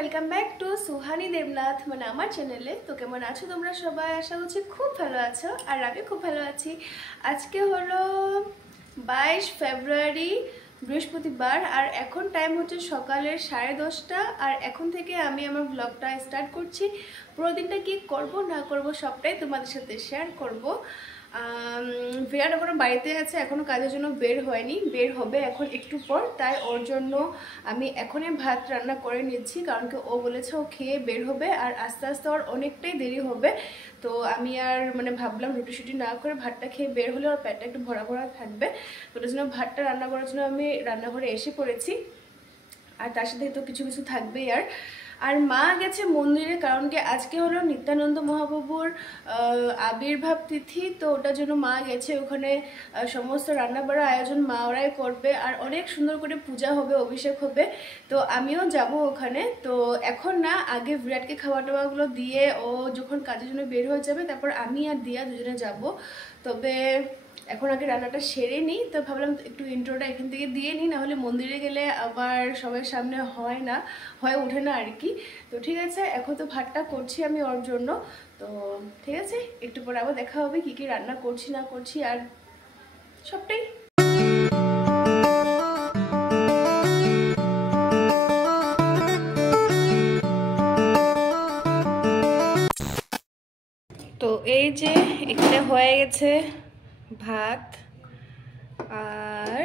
Welcome back to सुहानी देवनाथ মানে আমার চ্যানেলে। তো কেমন আছো তোমরা সবাই? আশা করছি খুব ভালো আছো আর আমি খুব ভালো আছি। আজকে হলো 22 ফেব্রুয়ারি বৃহস্পতিবার আর এখন টাইম হচ্ছে সকালের 10:30 আর এখন থেকে আমি আমার ব্লগটা স্টার্ট করছি। পুরো দিনটা কি করব না করব সবটাই তোমাদের সাথে শেয়ার করব। বিরাট এখনো বাড়িতে আছে, এখনো কাজের জন্য বের হয়নি, বের হবে এখন একটু পর। তাই ওর জন্য আমি এখনই ভাত রান্না করে নিচ্ছি, কারণ কি ও বলেছে ও খেয়ে বের হবে আর আস্তে আস্তে ওর অনেকটাই দেরি হবে। তো আমি আর ভাবলাম রুটি শুটি না করে ভাতটা খেয়ে বের হলে ওর পেটটা একটু ভরা ভরা থাকবে। তো ওটার জন্য ভাতটা রান্না করার জন্য আমি রান্নাঘরে এসে পড়েছি। আর তার সাথে তো কিছু কিছু থাকবেই। আর মা গেছে মন্দিরে, কারণ কি আজকে হলো নিত্যানন্দ মহাপ্রভুর আবির্ভাব তিথি। তো ওটার জন্য মা গেছে, ওখানে সমস্ত রান্নাবাড়া আয়োজন মা ওরাই করবে আর অনেক সুন্দর করে পূজা হবে, অভিষেক হবে। তো আমিও যাব ওখানে। তো এখন না, আগে বিরাটকে খাওয়া টাওয়াগুলো দিয়ে ও যখন কাজের জন্য বের হয়ে যাবে তারপর আমি আর দিয়া দুজনে যাব। তবে এখন আগে রান্নাটা সেরে নিই। তো ভাবলাম একটু ইন্ট্রোটা এখান থেকে দিয়ে নিই, নাহলে মন্দিরে গেলে আবার সবার সামনে হয়ে ওঠে না আর কি। তো ঠিক আছে, এখন তো ভাতটা করছি আমি ওর জন্য। তো ঠিক আছে, একটু পরে আবার দেখা হবে কি কি রান্না করছি না করছি আর সবটাই। তো এই যে এখানে হয়ে গেছে ভাত, আর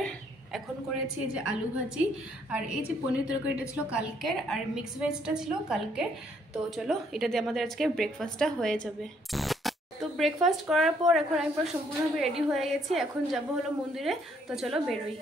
এখন করেছি এই যে আলু ভাজি, আর এই যে পনির তরকারিটা ছিল কালকের আর মিক্স ভেজটা ছিল কালকের। তো চলো, এটা দিয়ে আমাদের আজকে ব্রেকফাস্টটা হয়ে যাবে। তো ব্রেকফাস্ট করার পর এখন আমি পুরো সম্পূর্ণভাবে রেডি হয়ে গেছি, এখন যাব হলো মন্দিরে। তো চলো বেরোই।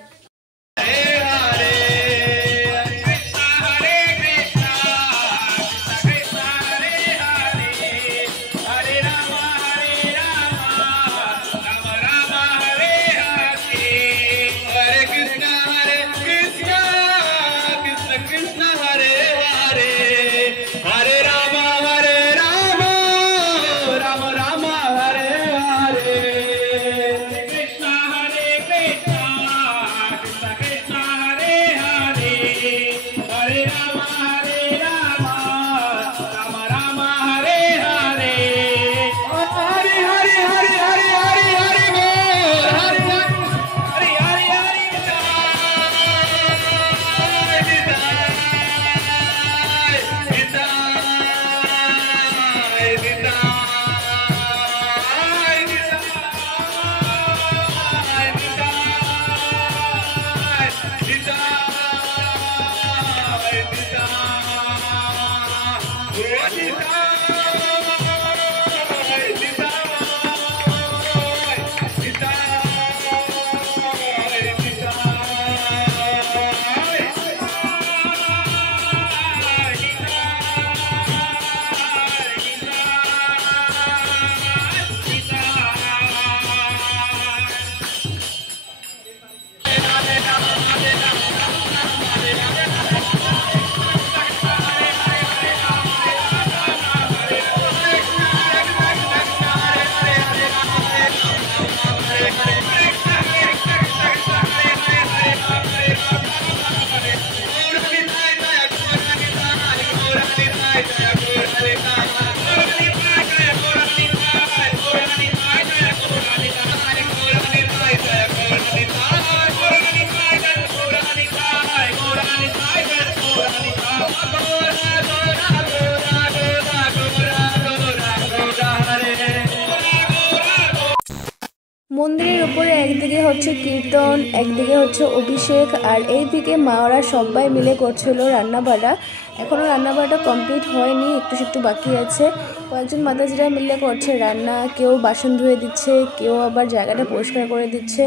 মন্দিরের উপরে একদিকে হচ্ছে কীর্তন, একদিকে হচ্ছে অভিষেক, আর এইদিকে মাওরা সবাই মিলে করছিল রান্নাবাড়া। এখনও রান্নাবাড়াটা কমপ্লিট হয়নি, একটু বাকি আছে। কয়েকজন মাতাজিরা মিলে করছে রান্না, কেউ বাসন ধুয়ে দিচ্ছে, কেউ আবার জায়গাটা পরিষ্কার করে দিচ্ছে।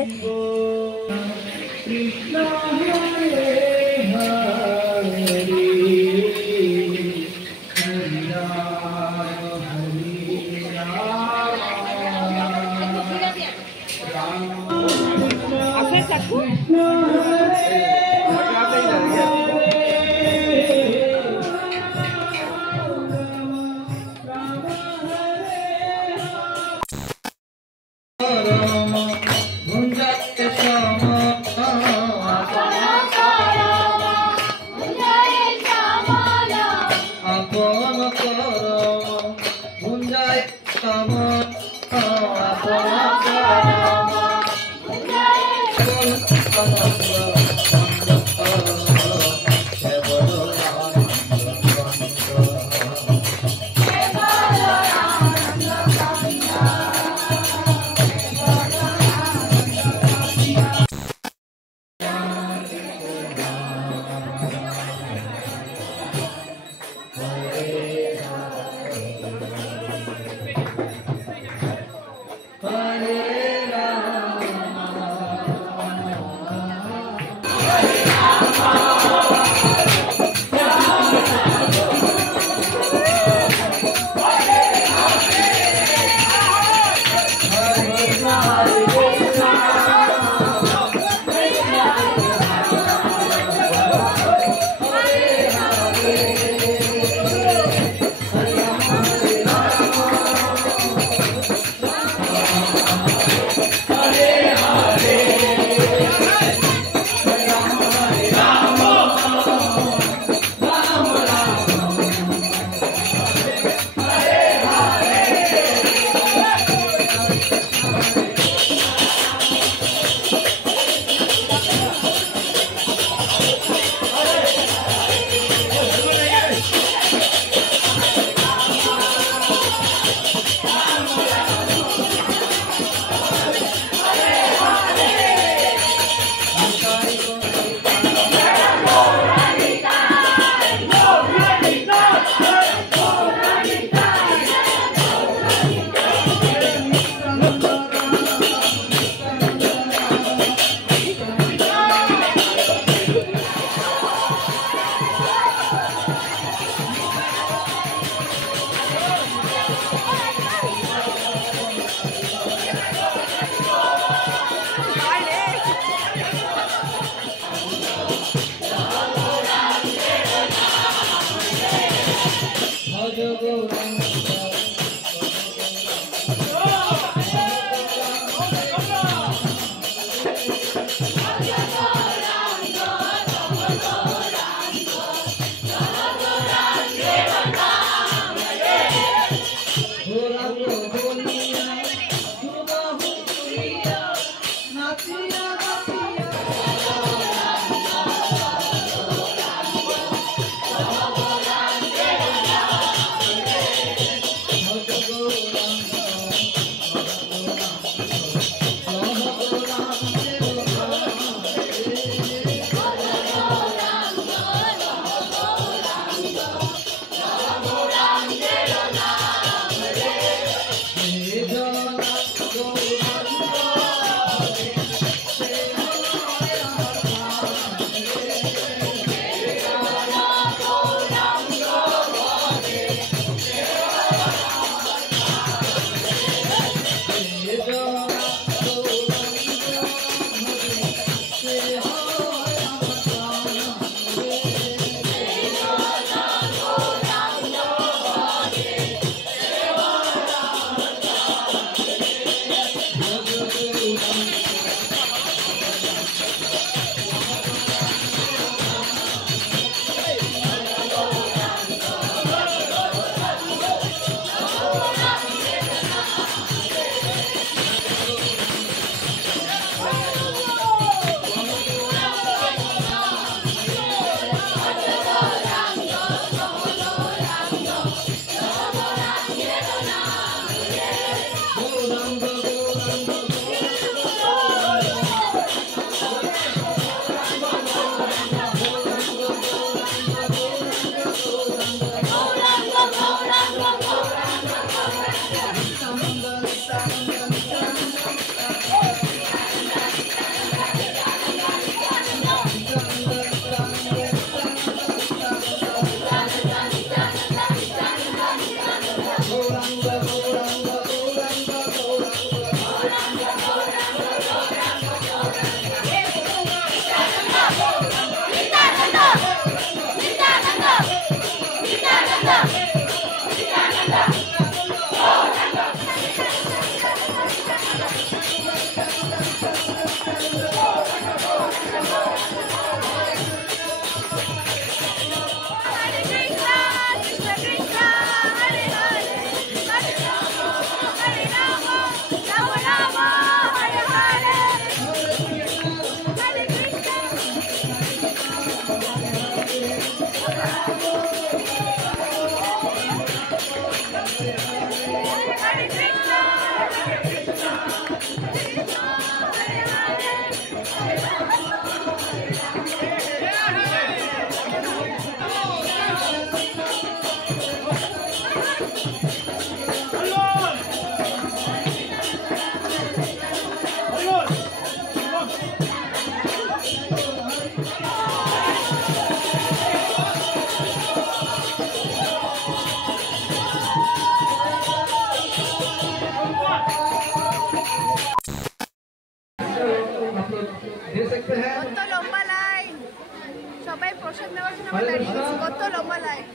কত লম্বা লাইন।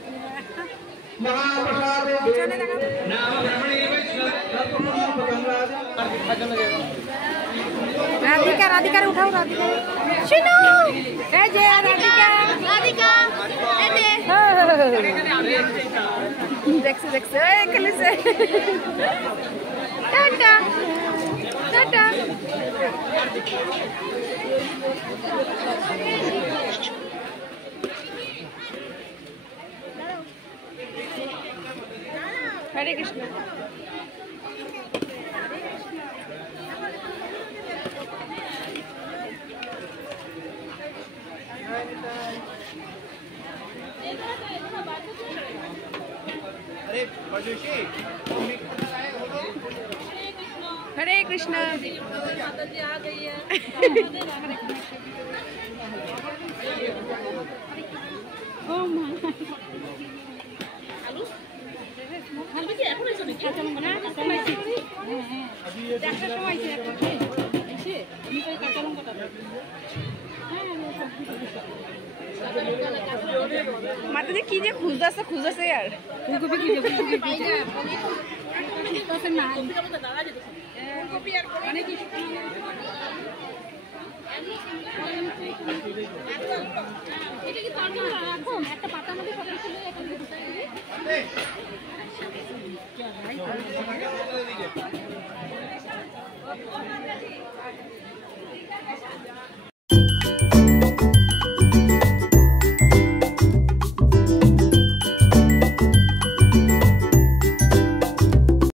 রাধিকা রাধিকারে উঠাও রাধিকা শুনো এই যে রাধিকা রাধিকা এই যে দেখছে দেখছে এই খেলেছে টাটা টাটা হরে কৃষ্ণ हरे कृष्णा माता जी आ गई है माता जी की खुजदासे यार फूलगोभी की ना फूलगोभी यार মানে কি এটা কি তরকারি রাখো একটা পাতার মধ্যে সব কিছু দিয়ে একটা গুছাই দিই